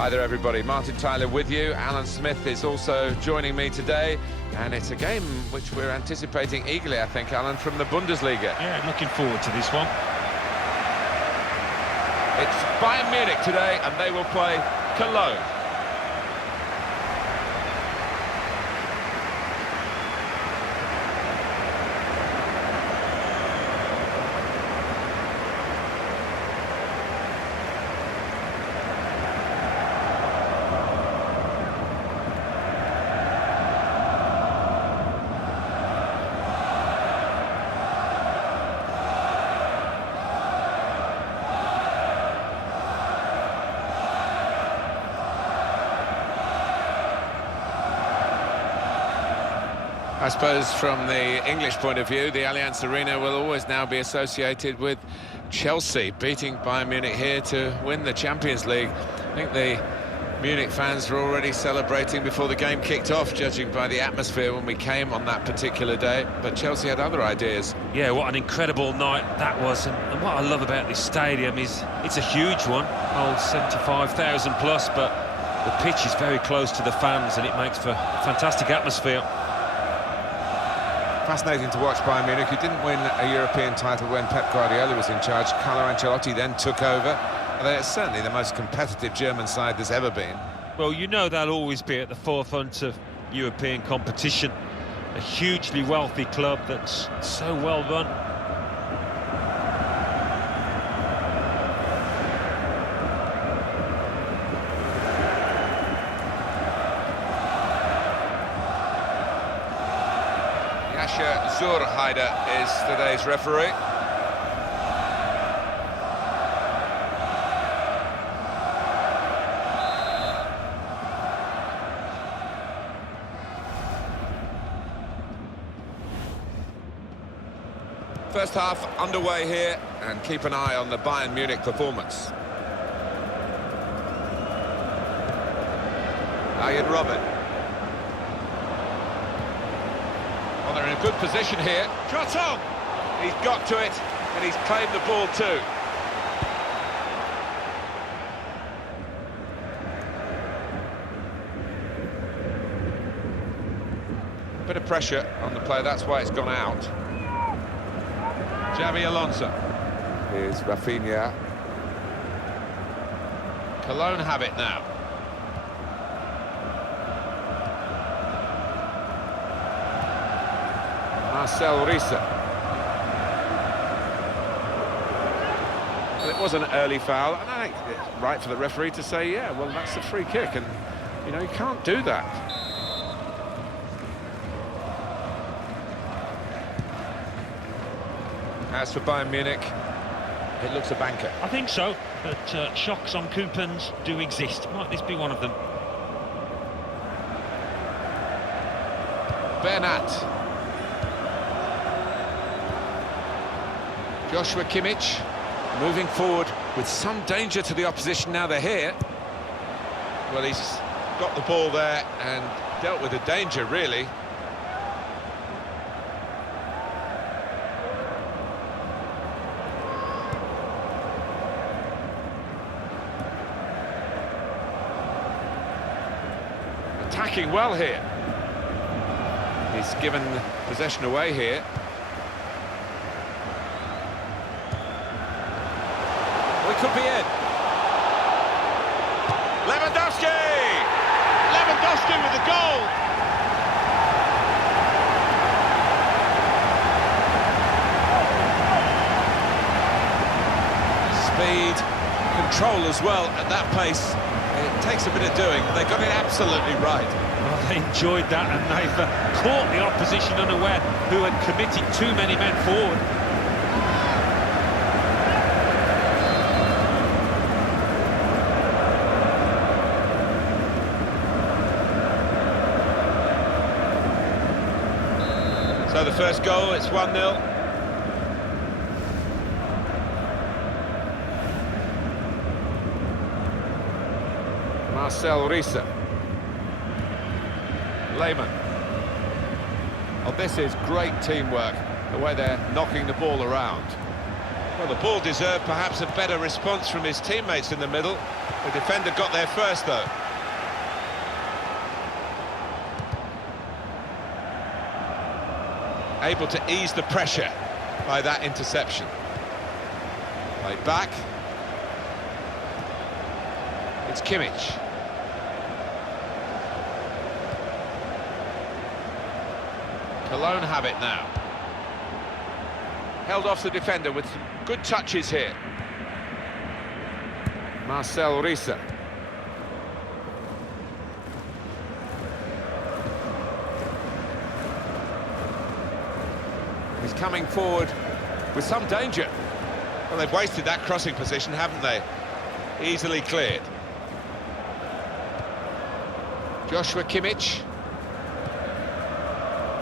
Hi there everybody, Martin Tyler with you. Alan Smith is also joining me today, and it's a game which we're anticipating eagerly, I think, Alan, from the Bundesliga. Yeah, looking forward to this one. It's Bayern Munich today, and they will play Cologne. I suppose from the English point of view, the Allianz Arena will always now be associated with Chelsea beating Bayern Munich here to win the Champions League. I think the Munich fans were already celebrating before the game kicked off, judging by the atmosphere when we came on that particular day. But Chelsea had other ideas. Yeah, what an incredible night that was. And what I love about this stadium is it's a huge one, holds 75,000 plus, but the pitch is very close to the fans and it makes for a fantastic atmosphere. Fascinating to watch Bayern Munich, who didn't win a European title when Pep Guardiola was in charge. Carlo Ancelotti then took over. They're certainly the most competitive German side there's ever been. Well, you know they'll always be at the forefront of European competition. A hugely wealthy club that's so well run. Zurheider is today's referee. First half underway here, and keep an eye on the Bayern Munich performance. Arjen Robben. Well, they're in a good position here. Trot on! He's got to it, and he's claimed the ball too. Bit of pressure on the play, that's why it's gone out. Xabi Alonso. Here's Rafinha. Cologne have it now. Marcel Risa. Well, it was an early foul, and I think it's right for the referee to say, yeah, well, that's a free kick, and, you know, you can't do that. As for Bayern Munich, it looks a banker. I think so, but shocks on coupons do exist. Might this be one of them? Bernat. Joshua Kimmich moving forward with some danger to the opposition. Now they're here. Well, he's got the ball there and dealt with the danger, really. Attacking well here. He's given possession away here. Could be in. Lewandowski! Lewandowski with the goal! Speed, control as well at that pace. It takes a bit of doing. They got it absolutely right. Well, they enjoyed that, and they've caught the opposition unaware, who had committed too many men forward. So the first goal, it's 1-0. Marcel Risa. Lehmann. Oh, this is great teamwork, the way they're knocking the ball around. Well, the ball deserved perhaps a better response from his teammates in the middle. The defender got there first, though. Able to ease the pressure by that interception. Played back. It's Kimmich. Cologne have it now. Held off the defender with some good touches here. Marcel Risa. He's coming forward with some danger. Well, they've wasted that crossing position, haven't they? Easily cleared. Joshua Kimmich.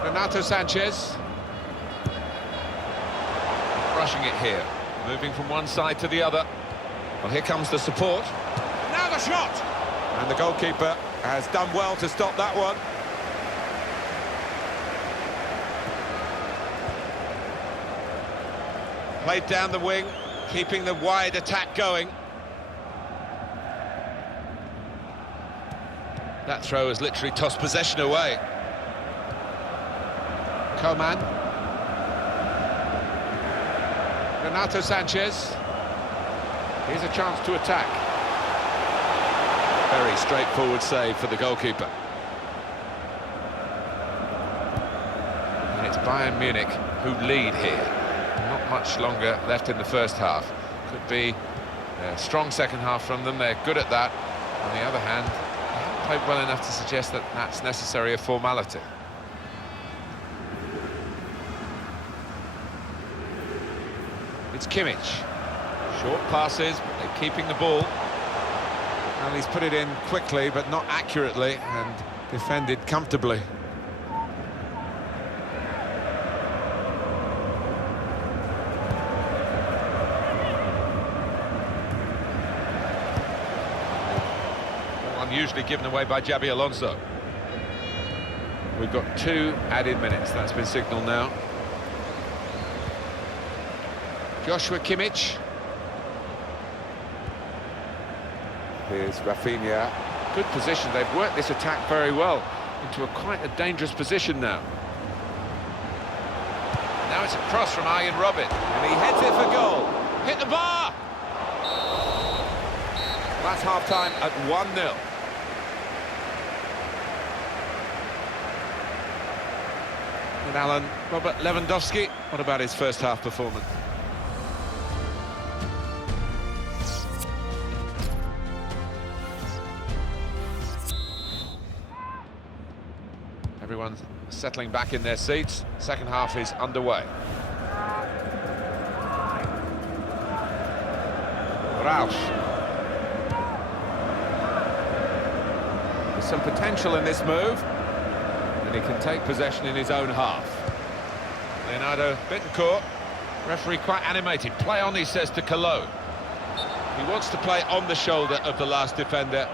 Renato Sanchez. Rushing it here. Moving from one side to the other. Well, here comes the support. Now the shot! And the goalkeeper has done well to stop that one. Played down the wing, keeping the wide attack going. That throw has literally tossed possession away. Coman. Renato Sanchez. Here's a chance to attack. Very straightforward save for the goalkeeper. And it's Bayern Munich who lead here. Not much longer left in the first half. Could be a strong second half from them. They're good at that. On the other hand, they haven't played well enough to suggest that that's necessarily a formality. It's Kimmich. Short passes, but they're keeping the ball. Well, he's put it in quickly, but not accurately, and defended comfortably. Unusually given away by Xabi Alonso. We've got 2 added minutes. That's been signalled now. Joshua Kimmich. Here's Rafinha. Good position. They've worked this attack very well into quite a dangerous position now. Now it's a cross from Arjen Robben, and he heads it for goal. Hit the bar! That's half-time at 1-0. And Alan, Robert Lewandowski, what about his first half performance? Everyone's settling back in their seats. Second half is underway. Rausch. There's some potential in this move. And he can take possession in his own half. Leonardo Bittencourt, referee quite animated. Play on, he says to Cologne. He wants to play on the shoulder of the last defender.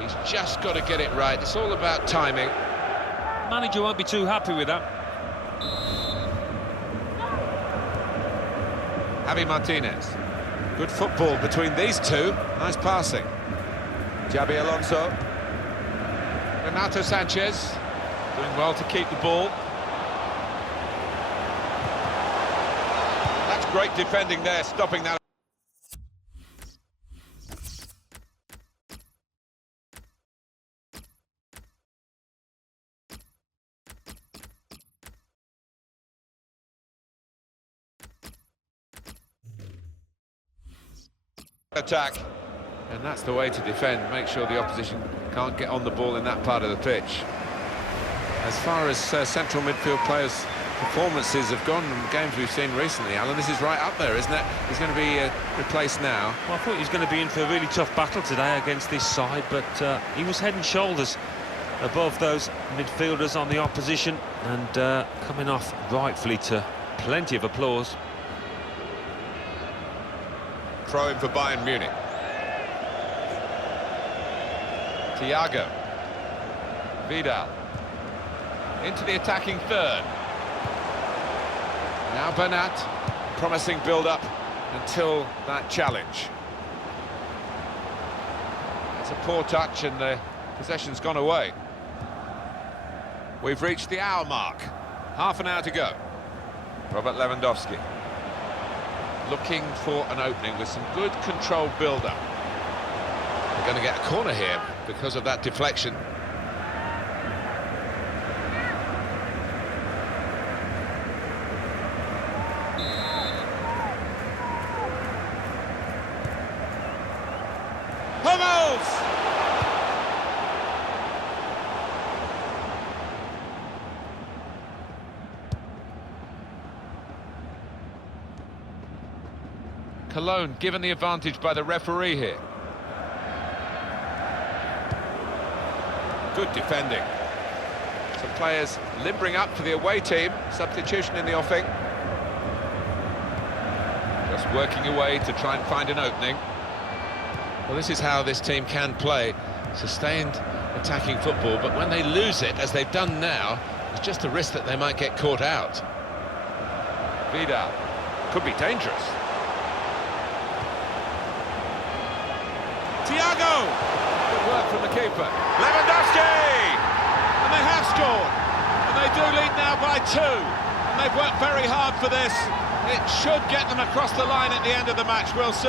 He's just got to get it right. It's all about timing. Manager won't be too happy with that. Javi Martinez. Good football between these two. Nice passing. Xabi Alonso. Renato Sanchez. Doing well to keep the ball. That's great defending there, stopping that. Attack. And that's the way to defend. Make sure the opposition can't get on the ball in that part of the pitch. As far as central midfield players' performances have gone in games we've seen recently, Alan, this is right up there, isn't it? He's going to be replaced now. Well, I thought he was going to be in for a really tough battle today against this side, but he was head and shoulders above those midfielders on the opposition, and coming off rightfully to plenty of applause. Throw in for Bayern Munich. Thiago. Vidal. Into the attacking third. Now Bernat. Promising build-up until that challenge. a poor touch and the possession's gone away. We've reached the hour mark. Half an hour to go. Robert Lewandowski looking for an opening with some good controlled build-up. They're going to get a corner here because of that deflection. Hummels! Cologne given the advantage by the referee here. Good defending. Some players limbering up for the away team. Substitution in the offing. Just working away to try and find an opening. Well, this is how this team can play. Sustained attacking football, but when they lose it, as they've done now, there's just a risk that they might get caught out. Vidal could be dangerous. Thiago! Good work from the keeper. Lewandowski! And they have scored. And they do lead now by 2. And they've worked very hard for this. It should get them across the line at the end of the match. We'll see.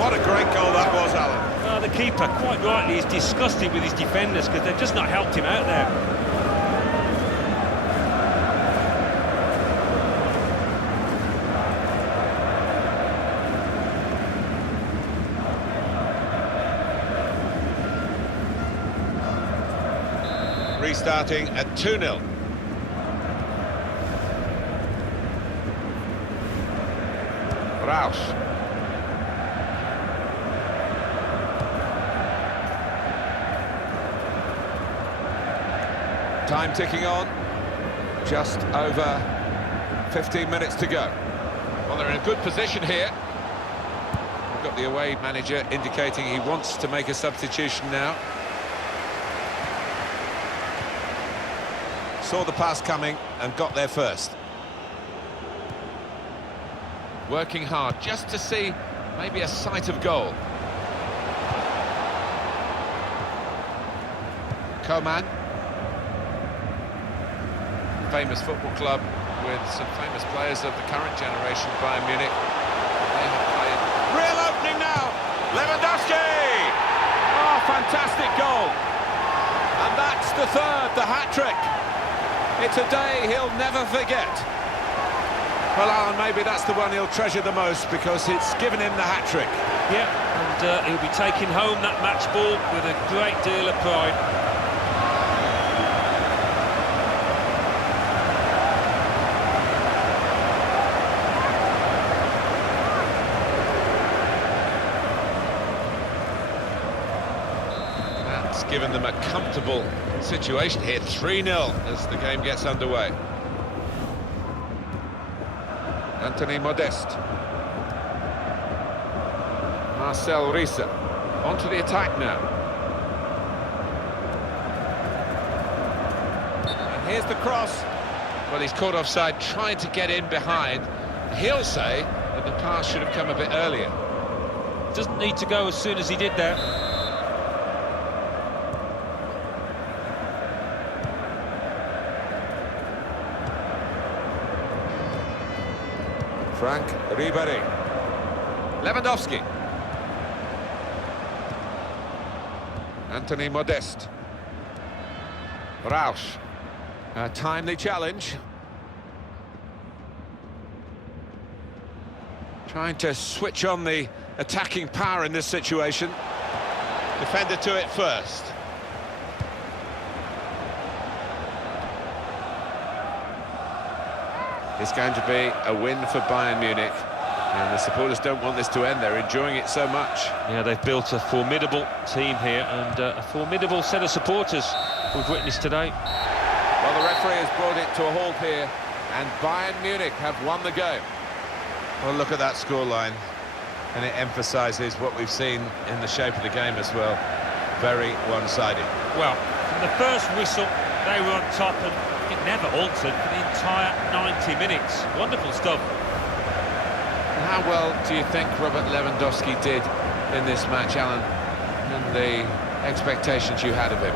What a great goal that was, Alan. The keeper, quite rightly, is disgusted with his defenders because they've just not helped him out there. Restarting at 2-0. Rausch. Time ticking on, just over 15 minutes to go. Well, they're in a good position here. We've got the away manager indicating he wants to make a substitution now. Saw the pass coming and got there first. Working hard just to see maybe a sight of goal. Coman. Famous football club with some famous players of the current generation, Bayern Munich. They have played. Real opening now! Lewandowski! Oh, fantastic goal! And that's the third, the hat-trick. It's a day he'll never forget. Well, Alan, maybe that's the one he'll treasure the most because it's given him the hat-trick. Yeah, and he'll be taking home that match ball with a great deal of pride. Given them a comfortable situation here, 3-0 as the game gets underway. Anthony Modeste. Marcel Risa onto the attack now. And here's the cross. Well, he's caught offside, trying to get in behind. He'll say that the pass should have come a bit earlier. Doesn't need to go as soon as he did there. Frank Ribéry. Lewandowski. Anthony Modeste. Rausch. A timely challenge. Trying to switch on the attacking power in this situation. Defender to it first. It's going to be a win for Bayern Munich, and the supporters don't want this to end. They're enjoying it so much. Yeah, they've built a formidable team here and a formidable set of supporters we've witnessed today. Well, the referee has brought it to a halt here, and Bayern Munich have won the game. Well, look at that scoreline, and it emphasises what we've seen in the shape of the game as well. Very one-sided. Well, From the first whistle, they were on top, and it never altered for the entire 90 minutes. Wonderful stuff. How well do you think Robert Lewandowski did in this match, Alan, and the expectations you had of him?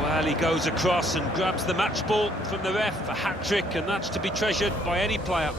Well, he goes across and grabs the match ball from the ref, a hat-trick, and that's to be treasured by any player.